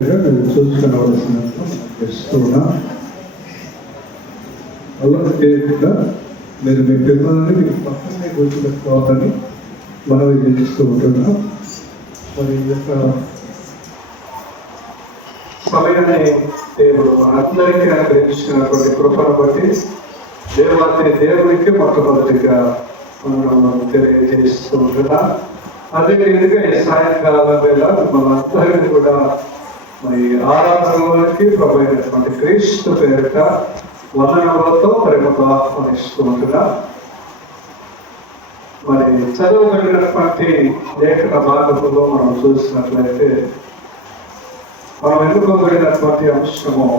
మీరు చూసుకోవలసిన ఇస్తున్నా అల్లరి చేయకుండా మీరు మీ పిల్లలని మీకు పక్కనే కూర్చోబెట్టుకోవాలని మనవి చేస్తూ ఉంటున్నాం. మరి ఈ యొక్క సమయాన్ని దేవుడు అందరికీ అనుగ్రహించినటువంటి కృపను బట్టి దేవునికి మొట్టమొదటిగా మనం తెలియజేస్తూ ఉంటున్నాం. అదేవిధంగా ఈ సాయంకాలం వేళ మనందరినీ కూడా మరి ఆరాధనలోకి ప్రభైనటువంటి క్రీస్తు పేరిట వందనములతో ప్రేమతో ఆహ్వానిస్తూ ఉంటున్నా. మరి చదవబడినటువంటి లేఖన భాగంలో మనం చూసినట్లయితే మనం ఎన్నుకోబడినటువంటి అంశము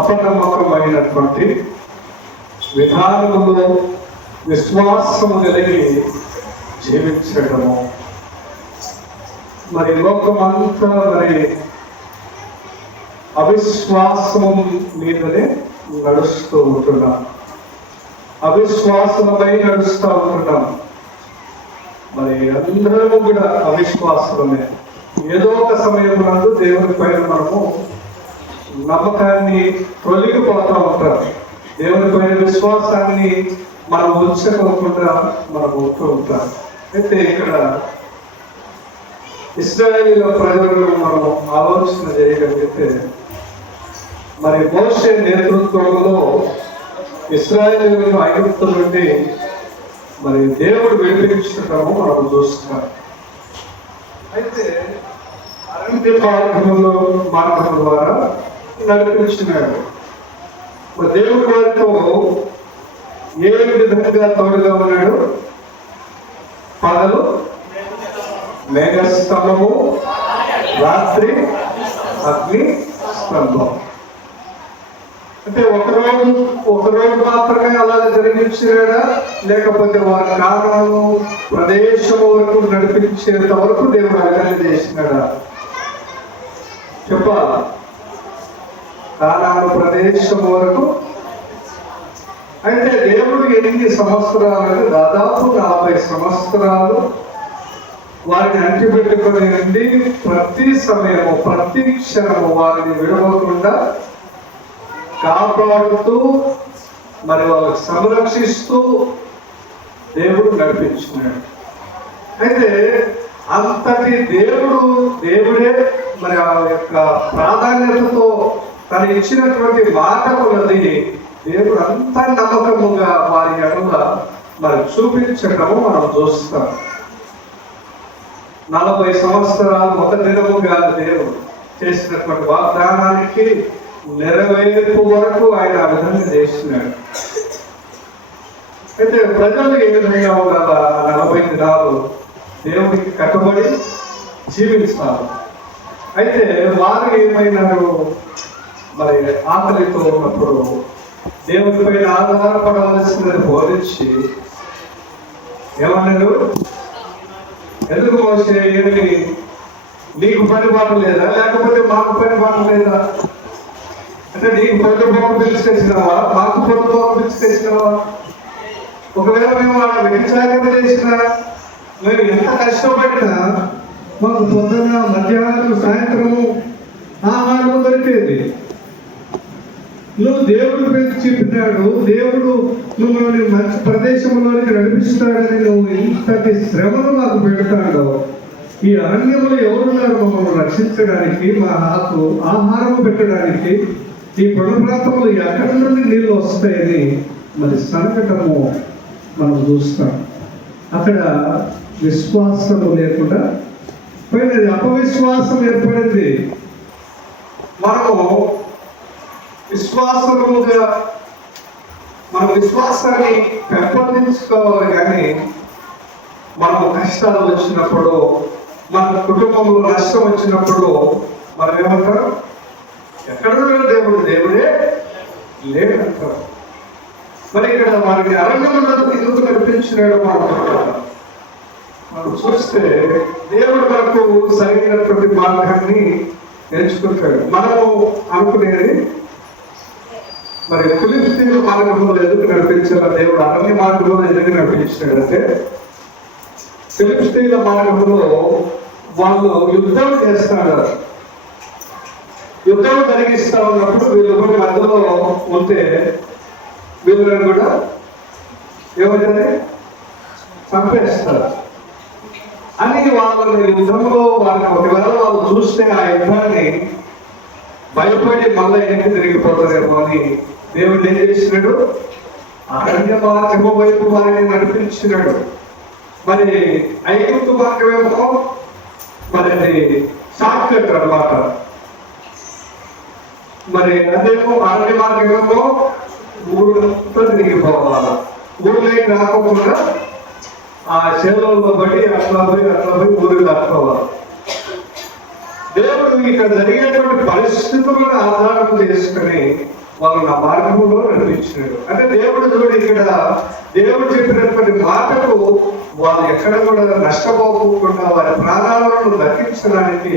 అపనమ్మకమైనటువంటి విధానములో విశ్వాసము కలిగి జీవించడము. మరి లోకమంతా మరి అవిశ్వాసం మీదనే నడుస్తూ ఉంటున్నాం, అవిశ్వాసమై నడుస్తూ ఉంటున్నాం. మరి అందరము కూడా అవిశ్వాసమే. ఏదో ఒక సమయంలో దేవుని పైన మనము నమ్మకాన్ని తొలగిపోతూ ఉంటాం, దేవుని పైన విశ్వాసాన్ని మనం ఉంచుకోకుండా మనం ఉంటూ ఉంటాం. అయితే ఇక్కడ ఇశ్రాయేలు ప్రజలను మనం ఆలోచన చేయగలిగితే మరి మోషే నేతృత్వంలో ఇశ్రాయేలును ఐగుప్తు నుండి మరి దేవుడు విడిపించడము మనం చూస్తున్నాం. అయితే అరణ్య మార్గం ద్వారా నడిపించినాడు. మరి దేవుడి వారితో ఏ విధంగా తోడుగా ఉన్నాడు? పగలు మేఘస్తంభము, రాత్రి అగ్ని స్తంభం. అంటే ఒకరోజు మాత్రమే అలాగే జరిగించాడా, లేకపోతే వారి కారణాలు ప్రదేశం వరకు నడిపించేంత వరకు దేవుడు అలాగే చేసినాడా? చెప్పాలి. కారణాలు ప్రదేశం వరకు అంటే దేవుడు ఎన్ని సంవత్సరాలు, దాదాపు 40 సంవత్సరాలు వారిని అంటిపెట్టుకుని ఉండి ప్రతి సమయము ప్రతి క్షణము వారిని విడవకుండా కాపాడుతూ మరి వాళ్ళకి సంరక్షిస్తూ దేవుడు నడిపించినాడు. అయితే అంతటి దేవుడే మరి ఆ యొక్క ప్రాధాన్యతతో తను ఇచ్చినటువంటి మాట కొలది దేవుడు అంత నమ్మకముగా వారి ఎడల మరి చూపించడము మనం చూస్తాం. 40 సంవత్సరాలు ఒక దినముగా దేవుడు చేసినటువంటి వాగ్దానానికి నెరవేర్పు వరకు ఆయన ఆ విధంగా చేస్తున్నాడు. అయితే ప్రజలు ఏ విధంగా ఉండాల? 40 దినాలు దేవుడికి కట్టుబడి జీవించాలి. అయితే వారు ఏమైనారు? మరి ఆకలితో ఉన్నప్పుడు దేవుడి పైన ఆధారపడవలసినది బోధించి ఏమన్నాడు? ఎందుకు మోసే, ఏమి నీకు పని పాటు లేదా, లేకపోతే మాకు పని పాటు లేదా? అంటే నీకు పొద్దుపోక పిలుచుకొచ్చినావా, మాకు పొద్దుపోక పిలుచుకొచ్చినావా? ఒకవేళ మేము వాళ్ళ వ్యభిచారం చేసినా, మేము ఎంత కష్టపడినా మాకు పొద్దున్న మధ్యాహ్నం సాయంత్రము ఆహారం దొరికేది. నువ్వు దేవుడు పెంచి చెప్పినాడు, దేవుడు మిమ్మల్ని మంచి ప్రదేశంలోనికి నడిపిస్తాడని నువ్వు ఇంతటి శ్రమను నాకు పెడతాడు. ఈ అరణ్యములు ఎవరున్నారు మమ్మల్ని రక్షించడానికి, మా నాకు ఆహారం పెట్టడానికి? ఈ పొడ ప్రాంతంలో ఎక్కడి నుండి నీళ్ళు వస్తాయని మరి సంకటము మనం చూస్తాం. అక్కడ విశ్వాసము లేకుండా పోయినది, అపవిశ్వాసం ఏర్పడింది. మనము విశ్వాసముగా మన విశ్వాసాన్ని పెంపొందించుకోవాలి. కానీ మనము కష్టాలు వచ్చినప్పుడు, మన కుటుంబంలో నష్టం వచ్చినప్పుడు మనం ఏమంటారు? ఎక్కడ దేవుడే లేదంటారు. మరి ఇక్కడ వారిని అరణ్యంలో ఎందుకు నడిపించినాడు మనం చూస్తే దేవుడు మనకు సరైనటువంటి మార్గాన్ని నేర్చుకుంటాడు. మనము అనుకునేది మరి ఫిలిస్తీన్ల మార్గంలో ఎందుకు నడిపించాల దేవుడు, అరణ్య మార్గంలో ఎందుకు నడిపించాడంటే ఫిలిస్తీన్ల మార్గంలో వాళ్ళు యుద్ధం చేస్తున్నారు. యుద్ధం జరిగిస్తా ఉన్నప్పుడు వీళ్ళు కూడా మధ్యలో ఉంటే వీళ్ళని కూడా ఏమంటే చంపేస్తారు అని వాళ్ళని యుద్ధంలో వాళ్ళని ఒకవేళ వాళ్ళు చూస్తే ఆ యుద్ధాన్ని భయపడి మళ్ళీ వెనక్కి తిరిగిపోతారేమో అని దేవుడు ఏం చేసినాడు, అరణ్య మార్గము వైపు వారిని నడిపించినాడు. మరి ఐగుప్తు మార్గమేమో మరి అది షార్ట్ కట్ అన్నమాట. మరి అదేమో అరణ్య మార్గమేమో ఊళ్ళతో తిరిగిపోవాలి. ఊళ్ళకి రాకుండా ఆ శేలంలో పడి అట్లా పోయి ఊరికి దాటుకోవాలి. దేవుడు ఇక్కడ జరిగేటువంటి పరిస్థితులను ఆధారం చేసుకుని వాళ్ళని ఆ మార్గంలో నడిపించినాడు. అంటే దేవుడు చూడు, ఇక్కడ దేవుడు చెప్పినటువంటి మాటకు వాళ్ళు ఎక్కడ కూడా నష్టపోకుండా వారి ప్రాణాలను దక్కించడానికి,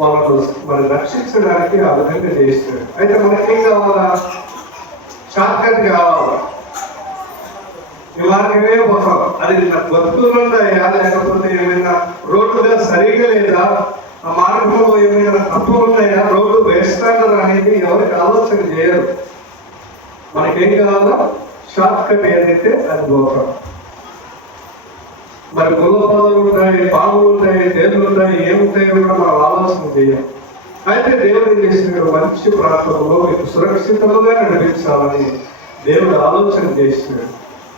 వాళ్ళను మరి రక్షించడానికి ఆ విధంగా చేసినాడు. అయితే మనకేం కావాలా? షార్ట్ కట్ కావాలా? ఈ మార్గమే పోతాం. అది బతుకులున్నాయా లేకపోతే ఏమైనా రోడ్డుగా సరిగా లేదా, ఆ మార్గంలో ఏమైనా తప్పులు ఉన్నాయా, రోడ్డు వేస్తాడా అనేది ఎవరికి ఆలోచన చేయరు. మనకేం కావాలా? షార్ట్ కట్ ఏదైతే అది పోతాం. మరి ముళ్ళ పొదలు ఉంటాయి, పాములు ఉంటాయి, తేళ్లు ఉంటాయి, ఏముంటాయో కూడా మనం ఆలోచన చేయం. అయితే దేవుడు ఏం చేసినాడు, మంచి ప్రాంతంలో మీకు సురక్షితంగా నడిపించాలని దేవుడు ఆలోచన చేసినాడు.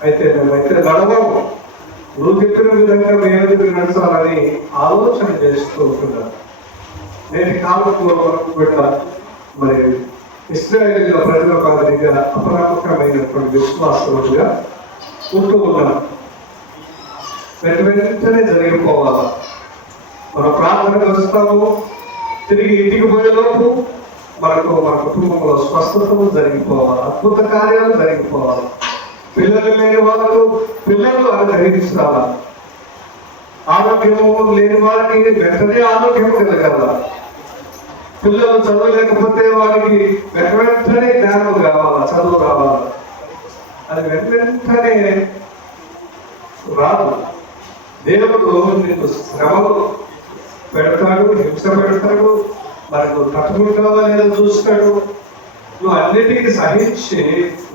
అయితే మేమైతే నడవము, నువ్వు చెప్పిన విధంగా మేము నడచాలని ఆలోచన చేస్తూ ఉంటున్నాను. నేటి కాలంలో కూడా మరి ఇశ్రాయేలు ప్రజల మాదిరిగా అపనమ్మకమైనటువంటి విశ్వాసములుగా ఉంటూ ఉన్నాను. వెంటనే జరిగిపోవాలి. మన ప్రార్థనకు వస్తాము, తిరిగి ఇంటికి పోయేలోపు మన కుటుంబంలో స్వస్థతలు జరిగిపోవాలి, అద్భుత కార్యాలు జరిగిపోవాలి. పిల్లలు లేని వాళ్ళకు పిల్లలు అనుగ్రహించాలా, ఆరోగ్యము లేని వారికి వెంటనే ఆరోగ్యం కలగాల, పిల్లలు చదవలేకపోతే వారికి వెంటనే జ్ఞానం కావాలా, చదువు కావాలా. అది వెంటనే రాదు. దేవుడు నీకు శ్రమలు పెడతాడు, హింస పెడతాడు, మనకు తట్టుకుంటావా లేదో చూస్తాడు. నువ్వు అన్నిటికీ సహించి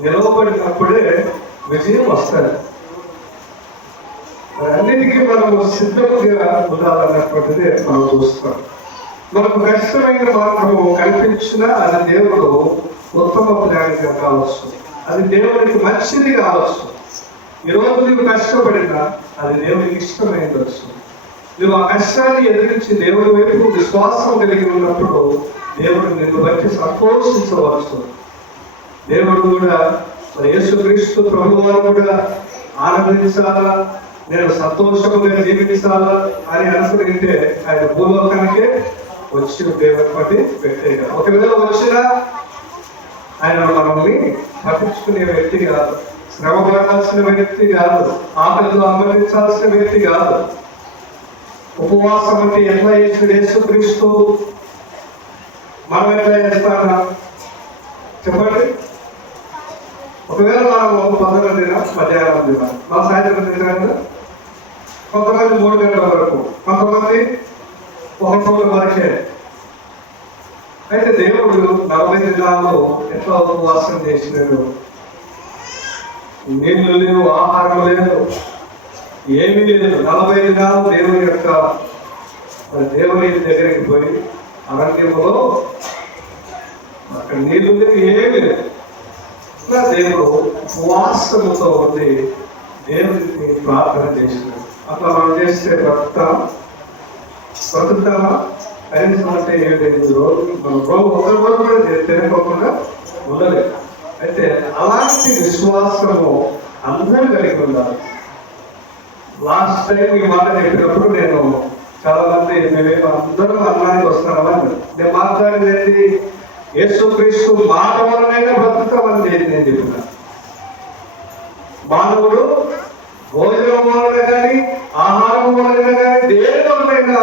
నిలవబడినప్పుడే విజయం వస్తుంది. అన్నిటికీ మనము సిద్ధంగా ఉండాలన్నటువంటిది మనం చూస్తాం. మనకు కష్టమైన మార్గము కల్పించినా అది దేవుడు ఉత్తమ ప్లాన్గా కావచ్చు, అది దేవుడికి మంచిది కావచ్చు. ఈరోజు నువ్వు కష్టపడినా అది దేవుడికి ఇష్టమైనవచ్చు. నువ్వు ఆ కష్టాన్ని ఎదిరించి దేవుడి వైపు విశ్వాసం కలిగి ఉన్నప్పుడు దేవుడు నిన్ను బట్టి సంతోషించవచ్చు. దేవుడు కూడా మరి యేసుక్రీస్తు ప్రభువారు కూడా ఆనందించాలా, నేను సంతోషంగా జీవించాలా అని అనుకుంటే ఆయన భూలోకానికే వచ్చి దేవుని బట్టి పెట్టేయగా. ఒకవేళ వచ్చినా ఆయన మనల్ని పట్టించుకునే వ్యక్తి కాదు, శ్రమ పడాల్సిన వ్యక్తి కాదు, ఆకలితో అనుమతించాల్సిన వ్యక్తి కాదు. ఉపవాసం అంటే ఎట్లా చేసిన యేసుక్రీస్తు మనం ఎట్లా చేస్తానా చెప్పండి. ఒకవేళ మనము పొద్దున తినా, మధ్యాహ్నం తినా, మన సాయంత్రం తినా, కొంతమంది 3 గంటల వరకు, కొంతమంది 1 పూట వరకే. అయితే దేవుడు 40 దినాల్లో ఎట్లా ఉపవాసం చేసినాడు? నీళ్లు లేవు, ఆహారం లేదు, ఏమీ లేదు. 40 దినాలు దేవుని దగ్గరికి పోయి అరణ్యంలో అక్కడ నీళ్లు లేవు, ఏమీ లేదు. దేవుడు ఉపవాసముతో ఉండి దేవుడికి ప్రార్థన చేసినాడు. అట్లా మనం చేస్తే బ్రతుకుతామా? కనీసం అంటే ఏమి లేదు, రోజు మనం ఒకరి రోజు కూడా తినకోకుండా ఉండలేదు. అయితే అలాంటి విశ్వాసము అందరూ కలిగి ఉండాలి. లాస్ట్ టైం ఈ మాట చెప్పినప్పుడు నేను చాలా మంది మేమేమో అందరూ అన్నానికి వస్తున్నామని నేను మాట్లాడేది యేసుక్రీస్తు మాట వలనైనా బ్రతుకుతామని నేను చెప్పిన. మానవుడు భోజనం వలన కానీ ఆహారం వలన కానీ దేని వలనైనా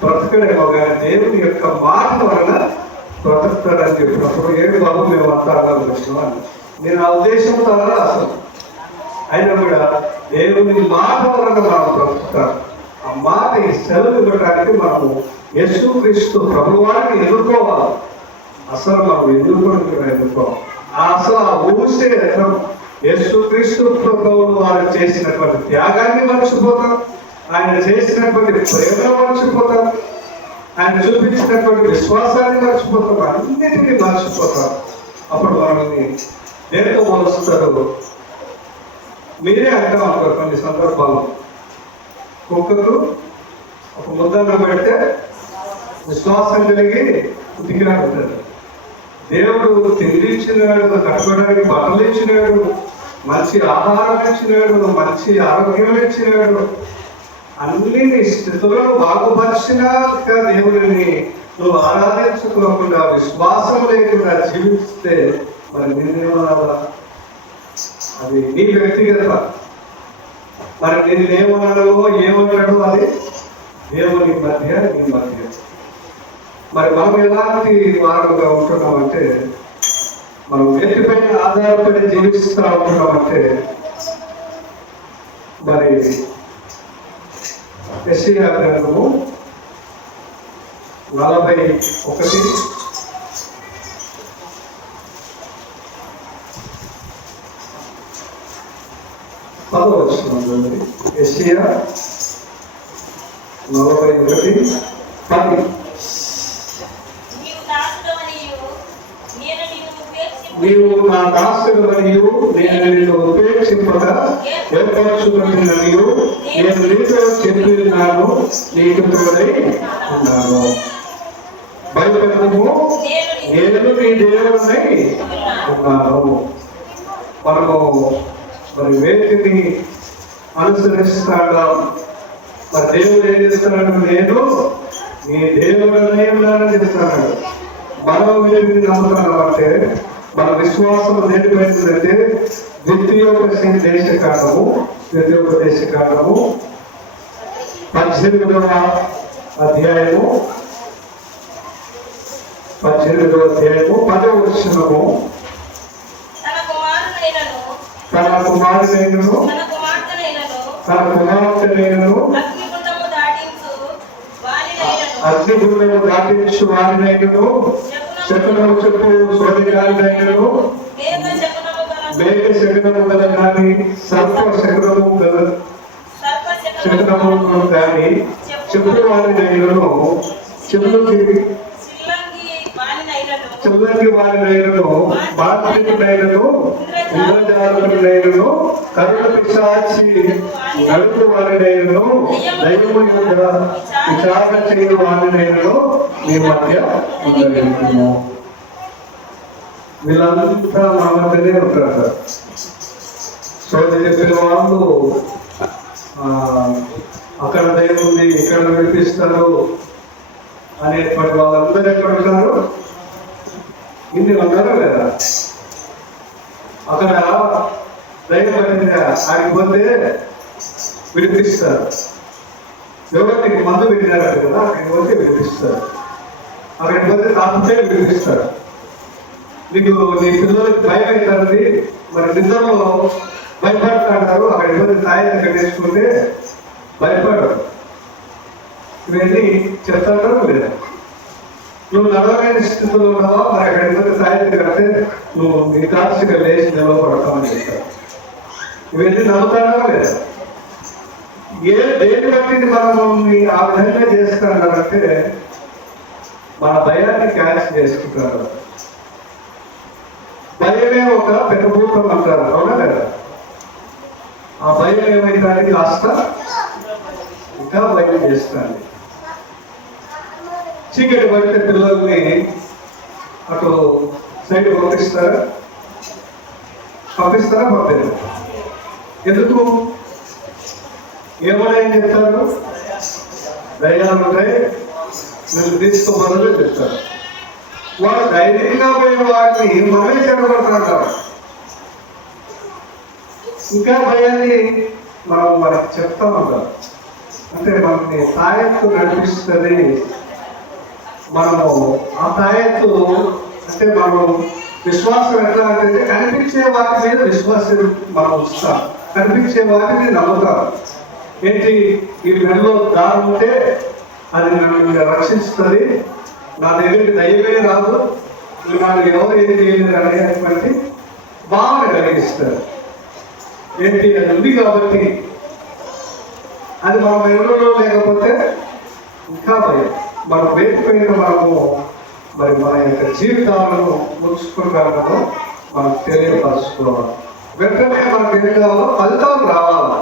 బ్రతకడేమో కానీ దేవుని యొక్క మాట వలన బ్రతుకుతాడని చెప్పినప్పుడు ఏడు బాబు మేము అంతా ఆలోచిస్తున్నాం. నేను ఆ ఉద్దేశంతో అసలు అయినా కూడా దేవుని మాట వలన మనం బ్రతుకుతాం. ఆ మాట ఈ సెలవు ఇవ్వడానికి మనము యేసుక్రీస్తు ప్రభువారిని ఎదుర్కోవాలి. అసలు మనం ఎన్నుకోవడం అసలు ఆ ఊసే యేసుక్రీస్తు ప్రభువులు వారు చేసినటువంటి త్యాగాన్ని మర్చిపోతాం, ఆయన చేసినటువంటి ప్రేమను మర్చిపోతాం, ఆయన చూపించినటువంటి విశ్వాసాన్ని మర్చిపోతాం, అన్నిటినీ మర్చిపోతాం. అప్పుడు మనల్ని దేంతో పోలుస్తారు? మీరే అంటాం అనుకో కొన్ని సందర్భాల్లో, కుక్కకు ఒక ముద్దను పెడితే విశ్వాసం కలిగి ఉతికినా ఉంటాడు. దేవుడు తిండి ఇచ్చినాడు, కట్టుకోవడానికి బట్టలు ఇచ్చినాడు, మంచి ఆహారం ఇచ్చినాడు, మంచి ఆరోగ్యం ఇచ్చినాడు, అన్ని స్థితులను బాగుపరిచినా దేవుడిని నువ్వు ఆరాధించుకోకుండా విశ్వాసం లేకుండా జీవిస్తే మరి నేనేమనాలా? అది నీ వ్యక్తిగత. మరి నేను ఏమన్నాడో ఏమన్నాడో అది దేవుని మధ్య నీ మధ్య. మరి మనం ఎలాంటి వారముగా ఉంటున్నామంటే, మనం వేటిపైన ఆధారపడి జీవిస్తూ ఉంటున్నామంటే, మరి యెషయా గ్రంథము 41 10 యెషయా 41:10. నీవు నా దాసుడవనియు నేను నిన్ను ఉపేక్షింపక ఏర్పరచుకున్ననియు నేను నీతో చెప్పినాను, నీకు తోడై ఉన్నాను. భయపడము, నేను నీ దేవుడనై ఉన్నాను. మనము మరి వేటిని అనుసరిస్తాడా? మరి దేవుడు ఏం చేస్తున్నాడు? నేను నీ దేవుడనై ఉన్నానని చెప్తున్నాడు. మనం వీటిని నమ్ముతున్నాం అంటే మన విశ్వాసం దేనిపైందంటే ద్వితీయోపదేశ కాండము 18వ అధ్యాయము 10వ వచనము. తన కుమారుడైనను తన కుమార్తెనైనను అగ్నిగుండము దాటించు వారినైనను శకునము చెప్పు సోదరిగారినైనను మేఘ శకునము గల కానీ సర్ప శకునము కానీ చెప్పు వారినైనను చిల్లంగి వారినైనను బాధితుడైనను ఇంద్రజాలకుడైనను కరుణ పిశాచి నడుపు వారినైనను దైవము యొక్క విచారణ చేయని వారినైనను మీ మధ్య ఉండగలుగుతాము. వీళ్ళంతా మా మధ్యనే ఉంటారు. సోదరి చెప్పిన వాళ్ళు అక్కడ దైవం ఉంది, ఇక్కడ వినిపిస్తారు అనేటువంటి వాళ్ళందరూ ఎక్కడ ఉంటారు? ఇన్ని ఉన్నారా లేదా? అక్కడ దైవం ఆగిపోతే వినిపిస్తారు. ఎవరికి మందు పెట్టినారు కదా, అక్కడికి పోతే వినిపిస్తారు. అక్కడికి పోతే తాపితే వినిపిస్తారు. నీకు నీ పిల్లలకి భయం అవుతుంది, మరి నిద్రలో భయపడతాడు. అక్కడికి పోతే సాయం కట్టేసుకుంటే భయపడరు. ఇవన్నీ చెప్తాడో లేదా? నువ్వు నడవలేని స్థితిలో ఉన్నావా? మరి అక్కడికి పోతే సాయం కడితే నువ్వు నీ కాల్సిగా లేచి నిలవబడతామని చెప్తావు. ఇవన్నీ నమ్ముతాడా లేదా? దేని బట్టి మనం ఆ విధంగా చేస్తానంటే మన భయాన్ని క్యాచ్ చేసుకుంటారు. భయమే ఒక పెద్దభూతం అంటారు, అవునా లేదా? ఆ భయం ఏమైతే కాస్త ఇంకా భయం చేస్తాను. చీకటి పడితే పిల్లల్ని అటు సైడ్ పంపిస్తారా? పంపలేదు. ఎందుకు? ఏమని చెప్తారు? దయ్యాలు ఉంటాయి, మీరు తీసుకోమని చెప్తారు. వాడు ధైర్యంగా పోయిన వాటిని మనమే చెడగొడుతుంటారు. ఇంకా భయాన్ని మనకి చెప్తా ఉంటాం. అంటే మనకి తాయెత్తు నడిపిస్తుంది. మనము ఆ తాయెత్తు అంటే మనం విశ్వాసం ఎట్లా అంటే కనిపించే వాటి మీద విశ్వాసం మనం ఉంచుతాం, కనిపించే వాటిని నమ్ముతాం. ఏంటి? ఈ మెడలో దారి ఉంటే అది నన్ను రక్షిస్తుంది, నా దగ్గరికి దైవమే రాదు, నాకు ఎవరు ఏం చేయలేరు అనేటువంటి భావన కలిగిస్తారు. ఏంటి అది ఉంది కాబట్టి. అది మన ఎవరిలో లేకపోతే ఇంకా భయం. మనం వేదికైన మనము మరి మన యొక్క జీవితాలను ముచ్చుకుంటామో మనం తెలియపరచుకోవాలి. వెంటనే మనకు ఏం కావాలో ఫలితాలు రావాలి.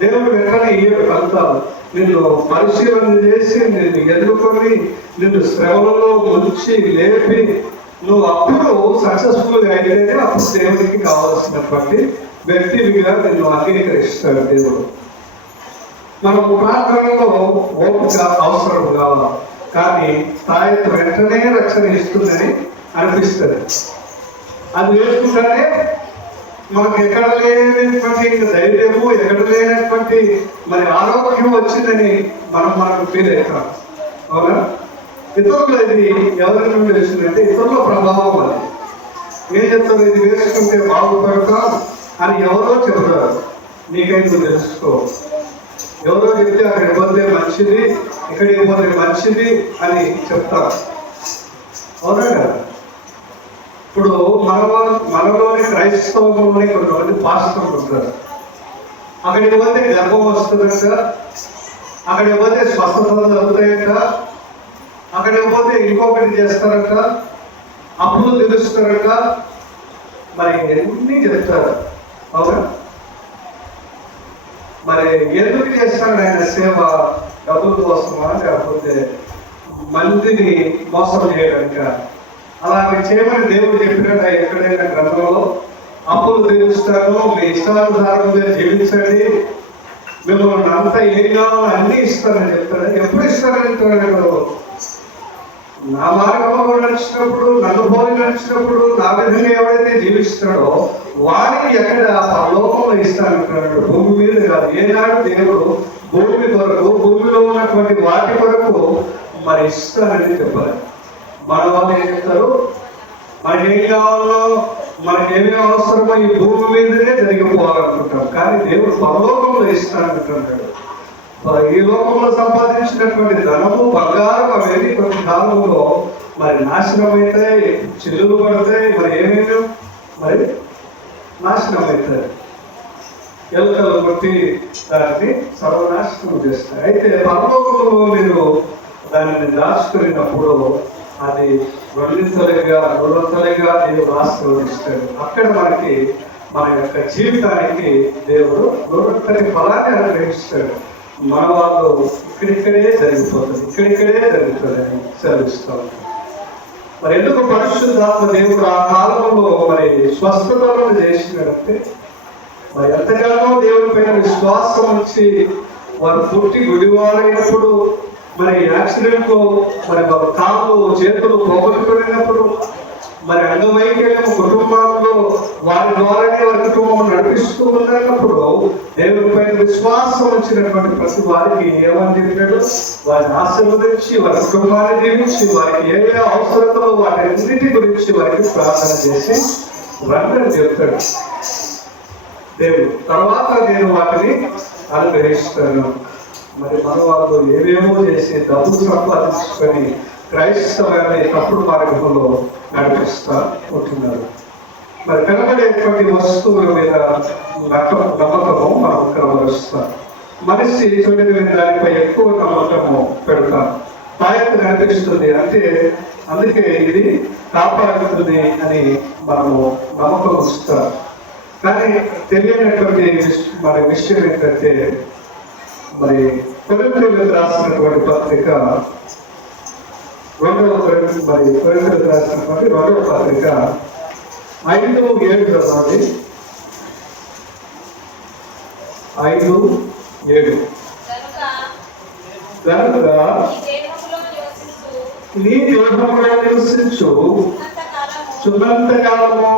దేవుడు వెంటనే ఏ ఫలితాలు నిన్ను పరిశీలన చేసి నిన్ను ఎదుర్కొని నిన్ను శ్రమలలో ముంచి లేపి నువ్వు అప్పుడు సక్సెస్ఫుల్గా అయితేనే అప్పుడు దేవుడికి కావాల్సినటువంటి వ్యక్తిగా నిన్ను అంగీకరిస్తాడు దేవుడు. మనకు ప్రార్థనలో ఓపిక అవసరం కావాలి, కానీ తాయత్తు వెంటనే రక్షణ ఇస్తుందని అనిపిస్తుంది. అది వేసుకుంటానే మనకు ఎక్కడ లేనటువంటి ధైర్యము, ఎక్కడ లేనటువంటి మరి ఆరోగ్యం వచ్చిందని మనకు ఫీల్ అవుతాం. అవునా? ఇతరులు ఇది ఎవరి నుండి వచ్చిందంటే ఇతరుల ప్రభావం. అది ఏం చెప్తారు, ఇది వేసుకుంటే బాగుపడతాం అని ఎవరో చెబుతారు. నీకైతే తెలుసుకో. ఎవరో చెప్తే అక్కడికి పోతే మంచిది, ఇక్కడికి పోతే మంచిది అని చెప్తారు. అవునా కదా? ఇప్పుడు మనలోని క్రైస్తవంలోనే కొంతమంది పాస్టర్లు ఉంటారు. అక్కడికి పోతే గర్భం వస్తుందంట, అక్కడికి పోతే స్వస్థతలు జరుగుతాయంట, అక్కడికి పోతే ఇంకొకటి చేస్తారంట, అప్పులు తెలుస్తారంట, మరి ఎన్ని చెప్తారు. అవునా? మరి ఎందుకు చేస్తాడు ఆయన సేవ? డబ్బుల కోసమా, లేకపోతే మందిని మోసం చేయడానిక? అలాగే చేయమని దేవుడు చెప్పినట్టు ఎక్కడైనా గ్రంథంలో అప్పులు తీరుస్తాను, మీ ఇష్టానుసారంగా జీవించండి, మిమ్మల్ని అంతా ఏం కావాలో అన్నీ ఇస్తానని చెప్తాడు. ఎప్పుడు ఇస్తానని చెప్తాడు? నా మార్గంలో నడిచినప్పుడు, నన్ను పోలి నడిచినప్పుడు, నా విధంగా ఎవరైతే జీవిస్తాడో వారికి ఎక్కడ పరలోకంలో ఇస్తానంటున్నాడు. భూమి మీద కాదు. ఏనాడు దేవుడు భూమి కొరకు, భూమిలో ఉన్నటువంటి వాటి కొరకు మరి ఇస్తానని చెప్పాలి. మన వాళ్ళు ఏం చెప్తారు, మనకేం కావాలో, మనకేమేమి అవసరమో ఈ భూమి మీదనే జరిగిపోవాలనుకుంటాం, కానీ దేవుడు పరలోకంలో ఇస్తానంటున్నాడు. ఈ లోకంలో సంపాదించినటువంటి ధనము, బంగారం అవేది కొన్ని కాలంలో మరి నాశనం అవుతాయి, చెల్లులు పడతాయి, మరి ఏమేమి మరి నాశనం అవుతాయి, ఎలుకలు కొట్టి దాన్ని సర్వనాశనం చేస్తాయి. అయితే పరలోకంలో మీరు దానిని దాచుకున్నప్పుడు అది రెండింతలుగా, మూడొంతలుగా దేవుడు ఆశీర్వదిస్తాడు. అక్కడ మనకి మన యొక్క జీవితానికి దేవుడు మూడొంతటి ఫలాన్ని అనుగ్రహిస్తాడు. మన వాళ్ళు ఇక్కడిక్కడే జరిగిపోతుంది, ఇక్కడిక్కడే జరుగుతుందని సెలవిస్తాం. మరి ఎందుకు పరిశుద్ధాత్మ దేవుడు ఆ కాలంలో మరి స్వస్థతలను చేసినాడంటే, మరి ఎంతగానో దేవుడి పైన విశ్వాసం వచ్చి వారు పుట్టి గుడివారైనప్పుడు, మరి యాక్సిడెంట్ లో మరి వాళ్ళ కాళ్ళు చేతులు పోగొట్టుకున్నప్పుడు, మరి అంగవైకల్యం కుటుంబాల్లో వారి ద్వారానే వారి కుటుంబం నడిపిస్తూ ఉన్నప్పుడు దేవుడి పైన విశ్వాసం వచ్చినటువంటి ప్రతి వారికి ఏమని చెప్పాడు? వారిని ఆశీర్వదించి, వారి కుటుంబాన్ని దీవించి, వారికి ఏ ఏ అవసరతలో వాటన్నిటి గురించి వారికి ప్రార్థన చేసి రండి చెప్తాడు దేవుడు. తర్వాత నేను వాటిని అనుగ్రహిస్తాను. మరి మన వాళ్ళు ఏమేమో చేసి డబ్బులు సంపాదించుకొని క్రైస్తవాన్ని తప్పుడు మార్గంలో నడిపిస్తా ఉంటున్నారు. మరి కనబడేటువంటి వస్తువుల మీద నమ్మకము మనం కనబరుస్తాం. మనిషి చూడని దానిపై ఎక్కువ నమ్మకము పెడతాం. తాయత్తు కనిపిస్తుంది అంటే అందుకే ఇది కాపాడుతుంది అని మనము నమ్మకం ఇస్తాం. కానీ తెలియనటువంటి మరి విషయం ఏంటంటే, మరి కొరింథీయులకు రాసినటువంటి పత్రిక కొరింథీయులకు రాసినటువంటి 2వ పత్రిక 5:7 చదవండి. 5:7 కనుక నీ దేహంలో నివసించు చున్నంతకాలము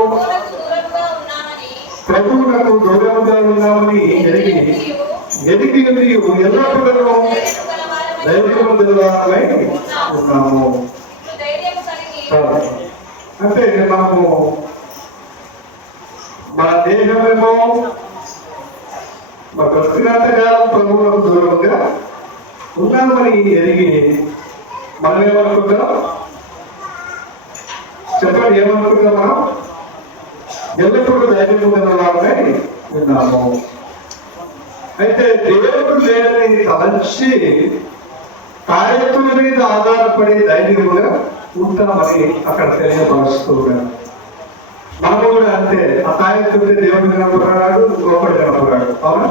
ప్రభువునకు దూరంగా ఉన్నామని ఎదిగి ఎల్లప్పుడూ ధైర్యవంతులమై ఉన్నాము. అంటే మనము మన దేహమేమో మన బ్రతికినంతకాలం ప్రభువునకు దూరంగా ఉన్నామని ఎదిగి మనం ఏమనుకుంటాం? చెప్పండి, ఏమనుకుంటాం మనం? ఎల్లప్పుడూ ధైర్యం వాళ్ళని విన్నాము. అయితే దేవుడు లేదని తలంచి కార్యక్రమం మీద ఆధారపడి ధైర్యంగా ఉంటామని అక్కడ తెలియపరుస్తున్నాడు. మనము కూడా అంతే. ఆ తాయెత్తుంటే దేవుడు కనపడాడు, గొప్పడు కనపడాడు. అవునా?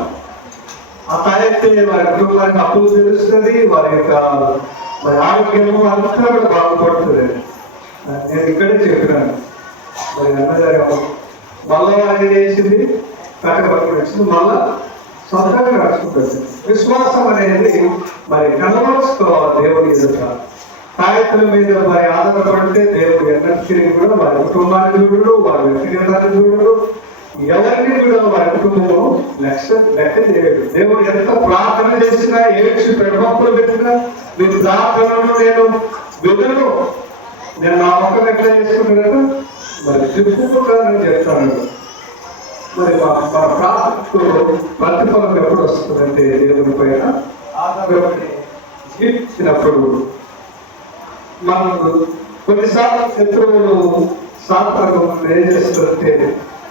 ఆ తాయెత్తే వారి కుటుంబానికి అప్పులు తెలుస్తుంది, వారి యొక్క మరి ఆరోగ్యము అంతా కూడా బాగుపడుతుంది. నేను ఇక్కడే చెప్పినాను. మరి అన్నగారు మళ్ళా అది చేసింది, కట్టబడి వచ్చింది, మళ్ళా సొంతంగా నడుచుకుంటుంది. విశ్వాసం అనేది మరి కనబరుచుకోవాలి దేవుడి ఎదుట. తాయెత్తుల మీద మరి ఆధారపడితే దేవుడు ఎన్నటికీ కూడా వారి కుటుంబాన్ని చూడడు, వారి వ్యక్తిగతాన్ని చూడడు, ఎవరిని కూడా వారి కుటుంబము లెక్క చేయడు. దేవుడు ఎంత ప్రార్థన చేసినా, ఏడ్చి పెడమప్పులు పెట్టినా, మీ ప్రార్థనను నేను విధులు నేను నా మొక్కలు ఎట్లా చేసుకుంటున్నాను మరి తిప్పుకుంటానని చెప్తాను. మరి మన ప్రార్థనకు ప్రతిఫలం ఎప్పుడు వస్తుందంటే దేవుని పైన ఆధారపడి జీవించినప్పుడు. మనకు కొన్నిసార్లు శత్రువులు సాత్వము ఏం చేస్తుంటే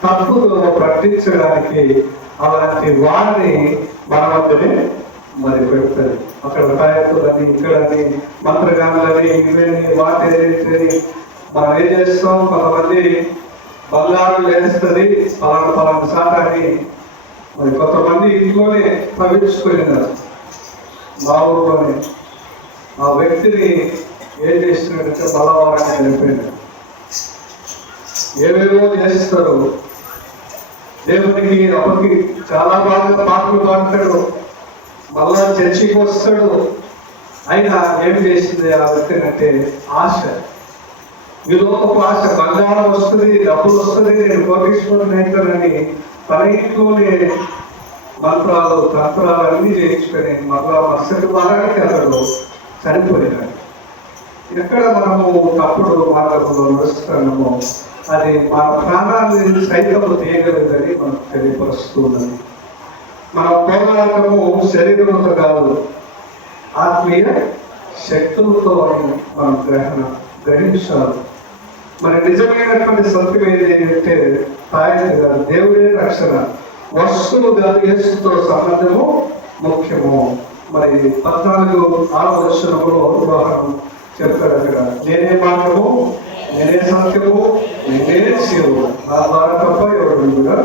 తప్పులో పట్టించడానికి అలాంటి వారిని మన వద్దనే మరి పెడతారు. అక్కడ తాయెత్తులని, ఇక్కడని, మంత్రగానులని, ఇవన్నీ వాటి మనం ఏం చేస్తాం? కొంతమంది బంగారు లేస్తుంది పలానా శాతాన్ని మరి కొంతమంది ఇంట్లోనే తవ్వించుకున్నారు. మా ఊళ్ళోనే ఆ వ్యక్తిని ఏం చేస్తున్నాడంటే బలవారాన్ని వెళ్ళిపోయినాడు. ఏవేవో చేస్తారు. దేవునికి అప్పటికి చాలా బాగా పాటలు పాడతాడు, మళ్ళా చర్చికి వస్తాడు. అయినా ఏం చేసింది ఆ వ్యక్తి అంటే ఆశ, విలోకపు ఆశ. బంగారం వస్తుంది, డబ్బులు వస్తుంది, నేను కోటీశ్వరుని అవుతానని తన ఇంట్లోనే మంత్రాలు తంత్రాలు అన్నీ చేయించుకొని మళ్ళా మరుసటి వారానికి అతడు చనిపోయినాడు. ఎక్కడ మనము తప్పుడు మార్గంలో నడుస్తున్నామో అది మన ప్రాణాన్ని సైతము తీయగలదని మనకు తెలియపరుస్తున్నది. మన పోరాటము శరీరంతో కాదు, ఆత్మీయ శక్తులతో మనం గ్రహించాలి. మరి నిజమైనటువంటి సత్యం ఏంటంటే తాయెత్తు కాదు, దేవుడే రక్షణ. వస్తువు కాదు, యేసుతో సంబంధము ముఖ్యము. మరి 14:6 వచనంలో ఉదాహరణ చెప్తాడు. అక్కడ నేనే మార్గము, నేనే సత్యము, నేనే శివుడు, నా ద్వారా తప్ప ఎవరు కూడా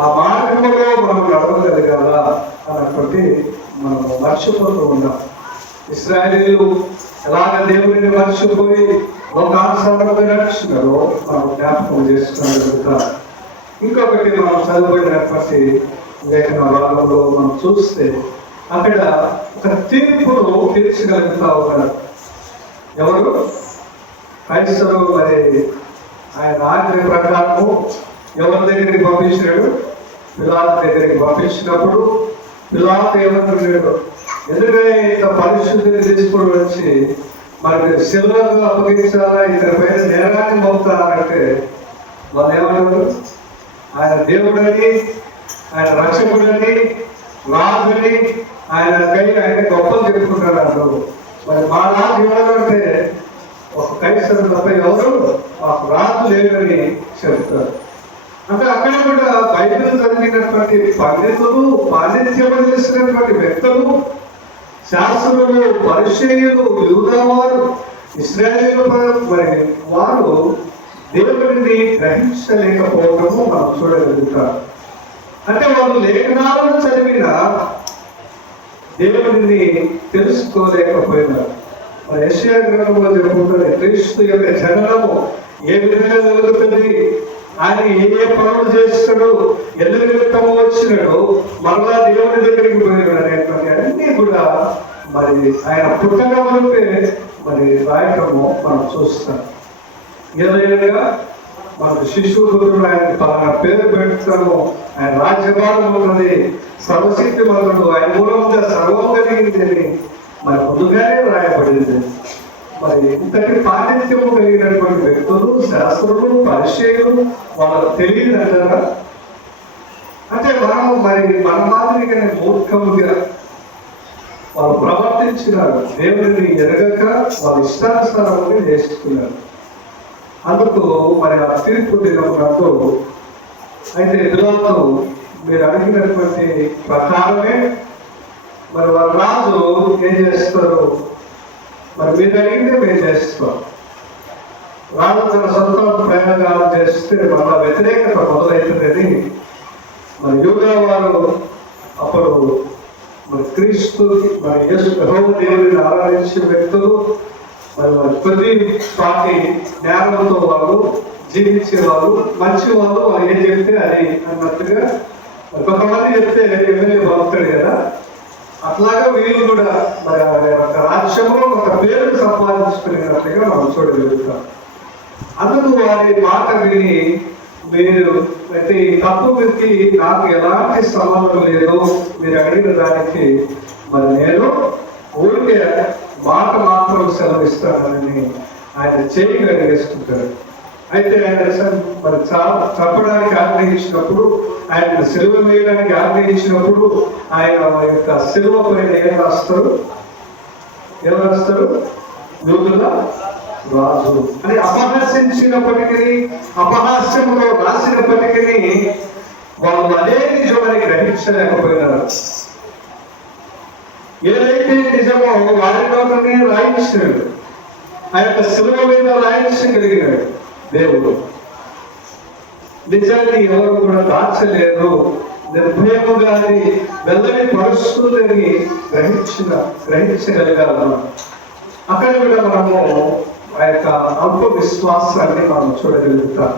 ఆ మార్గంలో మనం నడవగలగాల అన్నటువంటి మనం మర్చిపోతూ ఉన్నాం. ఇశ్రాయేలీయులు ఎలాగ దేవుడిని మర్చిపోయి లోకానుసారంగా నడుచున్నారో మనం జ్ఞాపకం చేసుకున్న. ఇంకొకటి మనం చదువుబడినటువంటి లేఖన భాగంలో మనం చూస్తే అక్కడ ఒక తీర్పును తీర్చగలుగుతా ఉన్నారు. ఎవరు? కైసరు. మరి ఆయన ఆజ్ఞ ప్రకారము ఎవరి దగ్గరికి పంపించినాడు? పిలాతు దగ్గరికి పంపించినప్పుడు పిలాతు ఏమన్నాడు? ఎందుకంటే ఇంత పరిశుద్ధిని తీసుకొని వచ్చి మరి శిలువకు అప్పగించాలా, ఇతని పైన నేరాన్ని మోపుతారంటే వాళ్ళు ఏమన్నారు? ఆయన దేవుడని, ఆయన రక్షకుడని, రాజుని, ఆయన ఆయన గొప్పలు చెప్పుకుంటాడు అందరూ. మరి మా రాజు ఎవరంటే ఒక కైసరు తప్ప ఎవరు మాకు రాజు లేదని చెప్తారు. అంటే అక్కడ కూడా బైబిల్ చదివినటువంటి పండితులు, పాండిత్యము చేసినటువంటి వ్యక్తులు, శాస్త్రులు, పరిచర్యలు, యూదావారు, ఇశ్రాయేలు మరి వారు దేవుడిని గ్రహించలేకపోవడము మనం చూడగలుగుతాం. అంటే వాళ్ళు లేఖనాలను చదివిన దేవుడిని తెలుసుకోలేకపోయినారు. మరి యెషయా గ్రంథంలో చెప్పుకుంటుంది, క్రీస్తు యొక్క జననము ఏ విధంగా జరుగుతుంది, ఆయన ఏ పనులు చేస్తాడు, ఎందుకు నిమిత్తము వచ్చినాడు, మరలా దేవుని దగ్గరికి పోయినాడు అనేటువంటి అన్నీ కూడా మరి ఆయన పుట్టక ముందే మరి రాయటము మనం చూస్తాం. ఏదైనా మనకు శిశువులు ఆయన పలానా పేరు పెడతాము, ఆయన రాజ్యభారం ఉన్నది, సర్వశక్తి మంతుడు, ఆయన మూలంగా సర్వం కలిగింది అని మరి ముందుగానే రాయబడింది. మరి ఇంతటి పాండిత్యము కలిగినటువంటి వ్యక్తులు, శాస్త్రులు, పరిచయులు వాళ్ళకు తెలియదంటారా? అంటే మనం మరి మన మాదిరిగానే మూర్ఖముగా వాళ్ళు ప్రవర్తించినారు. దేవుడిని ఎరగక వాళ్ళ ఇష్టానుసారంగా చేసుకున్నారు. అందుకు మరి ఆ తీర్పు దినమునందు అయితే పిల్లలతో మీరు అడిగినటువంటి ప్రకారమే మరి వారి రాజు ఏం చేస్తారు, మరి మీరు అడిగితే మేము చేస్తాం. రాజు తన సొంత ప్రయోగాలు చేస్తే వాళ్ళ వ్యతిరేకత మొదలవుతుందని మరి యూదా వారు అప్పుడు మరి క్రీస్తు మరి యెహోవా దేవుడిని ఆరాధించే వ్యక్తులు మరి కొద్ది పాటి జ్ఞానంతో వాళ్ళు జీవించే వాళ్ళు, మంచి వాళ్ళు ఏం చెప్తే అది అన్నట్టుగా కొంతమంది చెప్తే ఎమ్మెల్యే బాగుతాడు కదా, అట్లాగా వీళ్ళు కూడా మరి ఒక రాజ్యంలో ఒక పేరు సంపాదించుకునేటట్టుగా మనం చూడగలుగుతాం. అందుకు వారి మాట విని మీరు అయితే ఈ తప్పు వ్యక్తి నాకు ఎలాంటి సంబంధం లేదు, మీరు అడిగిన దానికి మరి నేను ఊరికే మాట మాత్రం సెలవిస్తానని ఆయన చేయి వేసుకుంటాడు. అయితే ఆయన మరి చంపడానికి ఆగ్రహించినప్పుడు, ఆయన సెలవు వేయడానికి ఆగ్రహించినప్పుడు ఆయన యొక్క సెలవు పైన ఏం రాస్తారు, యూదుల రాజు అని అపహసించినప్పటికీ, అపహాస్యంలో రాసినప్పటికీ వాళ్ళు అదే నిజమని గ్రహించలేకపోయినారు. ఏదైతే నిజమో వారిలోనే రాయించాడు, ఆ యొక్క శిలువ మీద రాయించగలిగినాడు దేవుడు. నిజాన్ని ఎవరు కూడా దాచలేరు, నిర్భయముగా వెల్లడి పరుస్తుందని గ్రహించగలిగారు. అక్కడ కూడా మనము ఆ యొక్క అల్ప విశ్వాసాన్ని మనం చూడగలుగుతాం.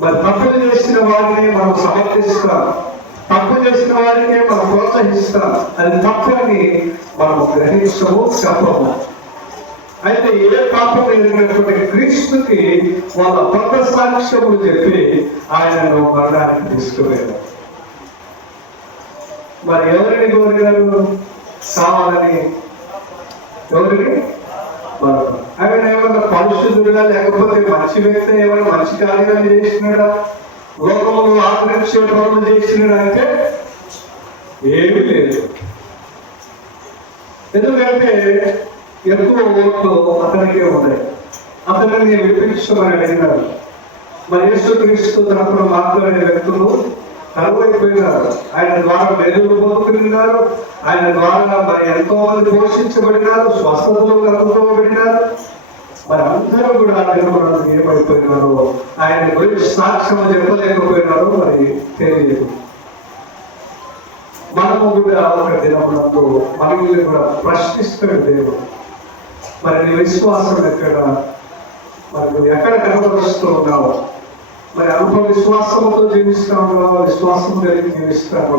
మరి తప్పులు చేసిన వారిని మనం సమర్థిస్తాం, తప్పు చేసిన వారికే మనం ప్రోత్సహిస్తాం. అది తప్పని మనం గ్రహించము, చెప్పము. అయితే ఏ పాపం ఎదిగినటువంటి క్రీస్తుకి వాళ్ళ కొత్త సాక్ష్యములు చెప్పి ఆయనను మరణానికి తీసుకువెళ్ళారు. మరి ఎవరిని కోరినారు కావాలని? ఎవరిని? ఆయన ఏమన్నా పరిశుద్ధుడా, లేకపోతే మంచి వ్యక్తి, ఏమైనా మంచి కార్యాలు చేసినాడా, లోకంలో ఆకర్షణ పనులు చేసినాడా అంటే ఏమీ లేదు. ఎందుకంటే ఎక్కువ ఓట్లు అతనికే ఉన్నాయి. అతనిని వినిపించమని అడిగినారు. మరి యేసుక్రీస్తు తరపున మాట్లాడే వ్యక్తులు కరువైపోయినారు. ఆయన ద్వారా మెరుగులు పొందుతున్నారు. ఆయన ద్వారా మరి ఎంతో మంది పోషించబడినారు, స్వస్థతలు కలుగుకోబడినారు. మరి అందరూ కూడా నిర్మూలన ఏమైపోయినారో, ఆయన గురించి సాక్ష్యం చెప్పలేకపోయినారో మరి తెలియదు. మనము కూడా ఒక దినమునందు మనల్ని కూడా ప్రశ్నిస్తాడు దేవుడు. మరి నీ విశ్వాసం ఎక్కడ, మరి నువ్వు ఎక్కడ కనబరుస్తూ ఉన్నావు? మరి అల్ప విశ్వాసంతో జీవిస్తాను, విశ్వాసం కలిగి జీవిస్తాను.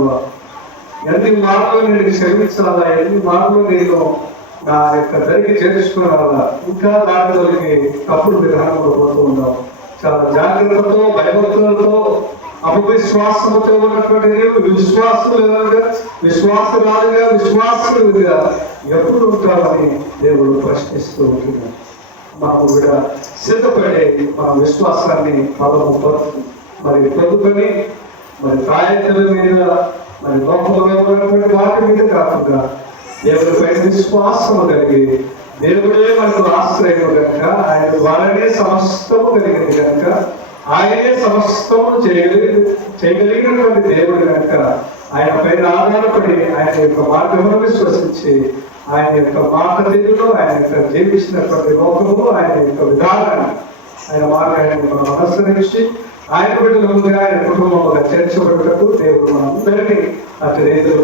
ఎన్ని మార్పులు నేను క్షమించాలా, ఎన్ని మార్పులు నేను నా యొక్క దరికి చేర్చుకోవాలా, ఇంకా దాంట్లోకి తప్పుడు విధానంలో పోతూ ఉన్నావు. చాలా జాగ్రత్తతో, భయభక్తులతో, అపవిశ్వాసంతో ఉన్నటువంటి విశ్వాసరాలుగా విశ్వాసులుగా ఎప్పుడు ఉంటామని దేవుడు ప్రశ్నిస్తూ ఉంటున్నాడు. మనము కూడా సిద్ధపడే మన విశ్వాసాన్ని బలము మరి పొందుకొని మరి ప్రాయత్తుల మీద, మరి లోకంలో ఉన్నటువంటి వాటి మీద కాకుండా దేవుడిపై విశ్వాసము కలిగి, దేవుడే మనకు ఆశ్రయం కనుక, ఆయన ద్వారానే సమస్తము కలిగింది కనుక, ఆయనే సమస్తము చేయగలిగినటువంటి దేవుడు కనుక ఆయన పైన ఆధారపడి ఆయన యొక్క మార్గమును విశ్వసించి, ఆయన యొక్క మాట తీరులో, ఆయన యొక్క జీవించినటువంటి లోకము, ఆయన యొక్క విధానాన్ని, ఆయన మార్గాన్ని మనం అనుసరించి ఆయన బిడ్డలుగా, ఆయన కుటుంబంగా చేర్చబడుటకు దేవుడు మనందరినీ అటు రీతిలో